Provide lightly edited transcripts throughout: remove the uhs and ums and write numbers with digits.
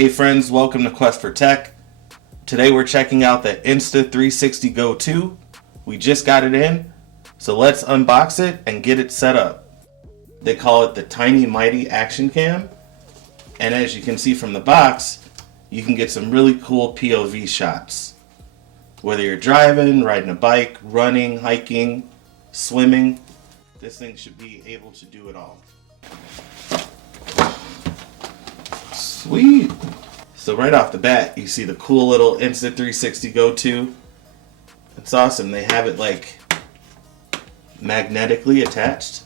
Hey friends, welcome to Quest for Tech. Today we're checking out the Insta 360 Go 2. We just got it in, so let's unbox it and get it set up. They call it the Tiny Mighty Action Cam, and as you can see from the box, you can get some really cool POV shots. Whether you're driving, riding a bike, running, hiking, swimming, this thing should be able to do it all. Sweet! So right off the bat, you see the cool little Insta 360 Go 2. It's awesome. They have it like magnetically attached.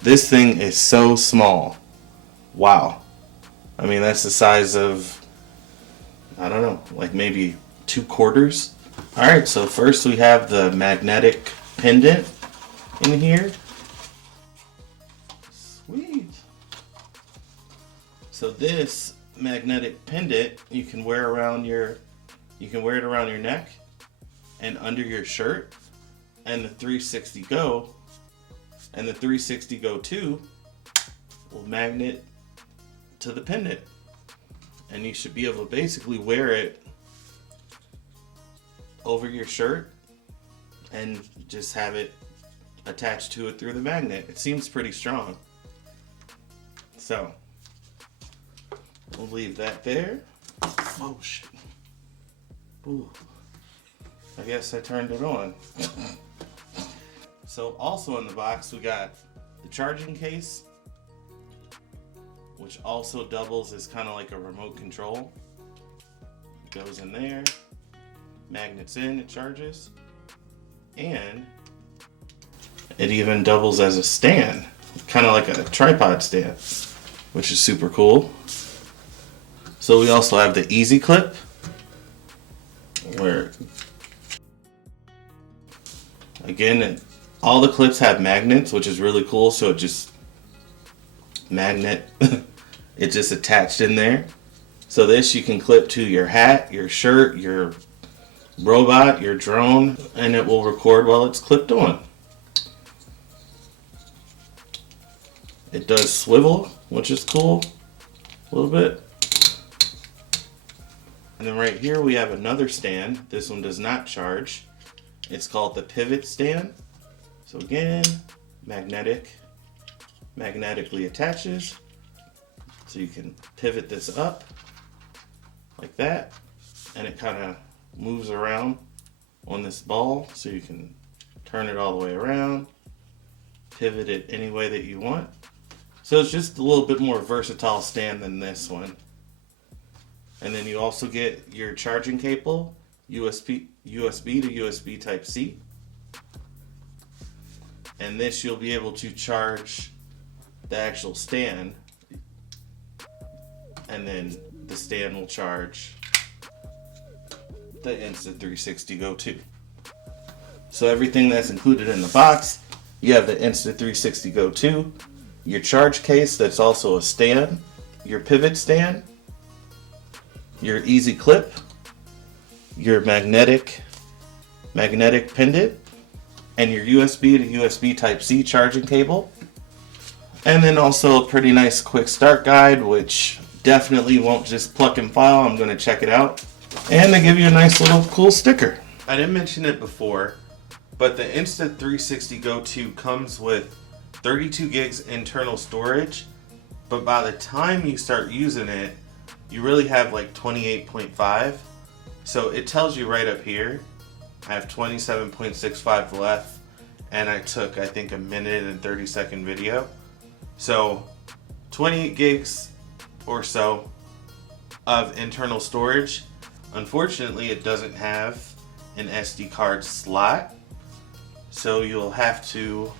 This thing is so small. Wow. I mean, that's the size of, I don't know, like maybe 2 quarters. Alright, so first we have the magnetic pendant in here. Sweet. So this magnetic pendant you can wear around it around your neck and under your shirt, and the 360 Go and the 360 Go 2 will magnet to the pendant, and you should be able to basically wear it over your shirt and just have it attached to it through the magnet. It seems pretty strong, so we'll leave that there. Oh shit. Ooh. I guess I turned it on. So also in the box we got the charging case, which also doubles as kind of like a remote control. It goes in there, magnets in, it charges, and it even doubles as a stand, kind of like a tripod stand, which is super cool. So we also have the easy clip, where again all the clips have magnets, which is really cool. So it just it's just attached in there. So this you can clip to your hat, your shirt, your robot, your drone, and it will record while it's clipped on. It does swivel, which is cool, a little bit. And then right here we have another stand. This one does not charge. It's called the pivot stand. So again, magnetically attaches. So you can pivot this up like that, and it kind of moves around on this ball, so you can turn it all the way around, pivot it any way that you want. So it's just a little bit more versatile stand than this one. And then you also get your charging cable, USB to USB Type-C. And this you'll be able to charge the actual stand, and then the stand will charge the Insta 360 Go 2. So everything that's included in the box, you have the Insta 360 Go 2, your charge case that's also a stand, your pivot stand, your easy clip, your magnetic pendant, and your USB to USB Type-C charging cable. And then also a pretty nice quick start guide, which definitely won't just pluck and file. I'm going to check it out. And they give you a nice little cool sticker. I didn't mention it before, but the Insta 360 Go 2 comes with 32 gigs internal storage, but by the time you start using it, you really have like 28.5. So it tells you right up here, I have 27.65 left, and I took, I think, a minute and 30-second video. So 28 gigs or so of internal storage. Unfortunately, it doesn't have an SD card slot, so you'll have to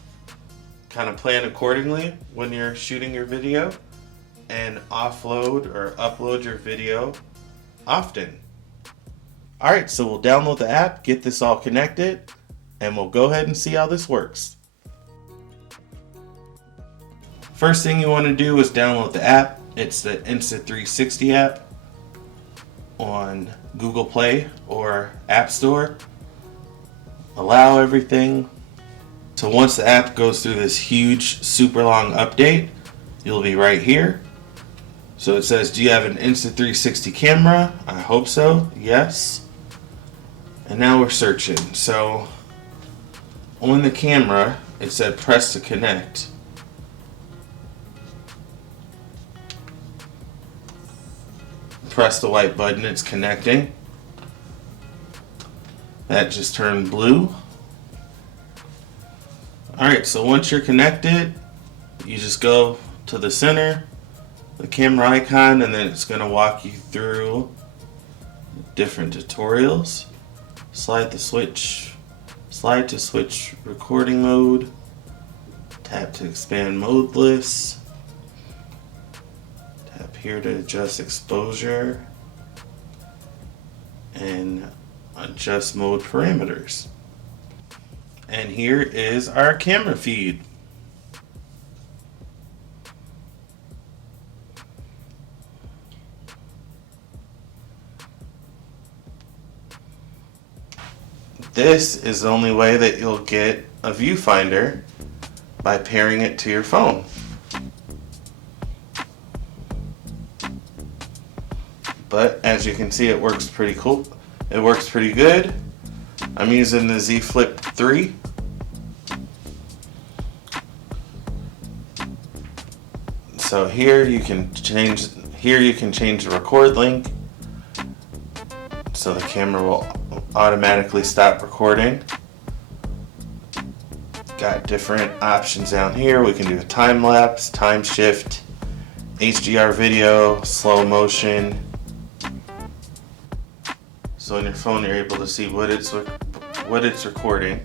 kind of plan accordingly when you're shooting your video and offload or upload your video often. Alright, so we'll download the app, get this all connected, and we'll go ahead and see how this works. First thing you want to do is download the app. It's the Insta 360 app on Google Play or App Store. Allow everything. So once the app goes through this huge, super long update, you'll be right here. So it says, do you have an Insta360 camera? I hope so. Yes. And now we're searching. So on the camera, it said press to connect. Press the white button, it's connecting. That just turned blue. Alright, so once you're connected, you just go to the center, the camera icon, and then it's going to walk you through different tutorials. Slide to switch recording mode. Tap to expand mode list. Tap here to adjust exposure and adjust mode parameters. And here is our camera feed. This is the only way that you'll get a viewfinder, by pairing it to your phone. But as you can see, it works pretty cool. It works pretty good. I'm using the Z Flip 3. So here you can change the record link, so the camera will automatically stop recording. Got different options down here. We can do a time lapse, time shift, HDR video, slow motion. So on your phone you're able to see what it's recording.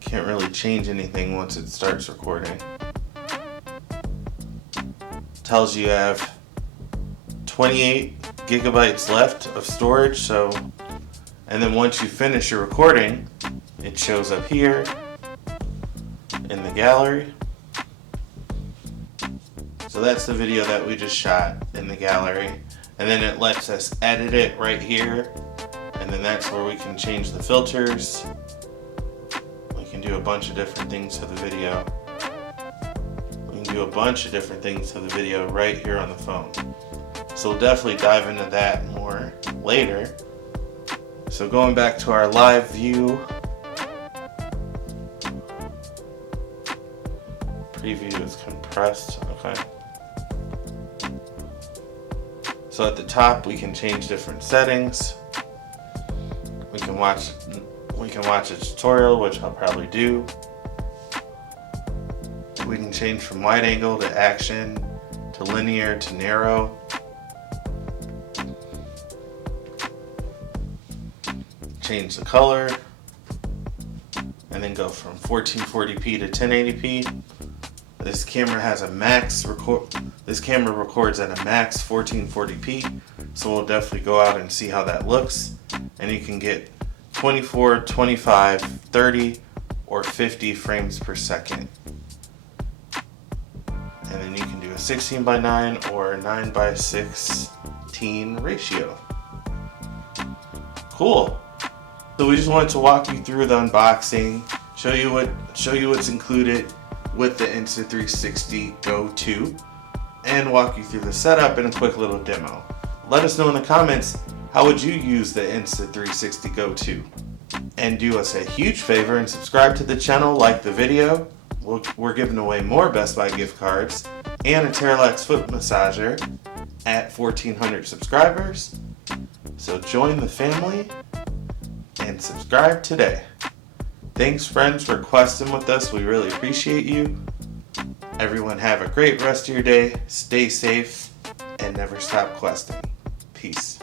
Can't really change anything once it starts recording. Tells you have 28 gigabytes left of storage, and then once you finish your recording, it shows up here in the gallery. So that's the video that we just shot in the gallery, and then it lets us edit it right here, and then that's where we can change the filters. We can do a bunch of different things to the video. We can do a bunch of different things to the video right here on the phone. So we'll definitely dive into that more later. So going back to our live view, preview is compressed, okay. So at the top we can change different settings. We can watch a tutorial, which I'll probably do. We can change from wide angle to action to linear to narrow. Change the color, and then go from 1440p to 1080p. This camera has a max This camera records at a max 1440p, so we'll definitely go out and see how that looks. And you can get 24, 25, 30, or 50 frames per second. And then you can do a 16:9 or a 9:16 ratio. Cool. So we just wanted to walk you through the unboxing, show you what's included with the Insta360 Go 2, and walk you through the setup and a quick little demo. Let us know in the comments, how would you use the Insta360 Go 2? And do us a huge favor and subscribe to the channel, like the video. We're giving away more Best Buy gift cards and a Terralax foot massager at 1,400 subscribers. So join the family and subscribe today. Thanks friends for questing with us. We really appreciate you. Everyone have a great rest of your day. Stay safe and never stop questing. Peace.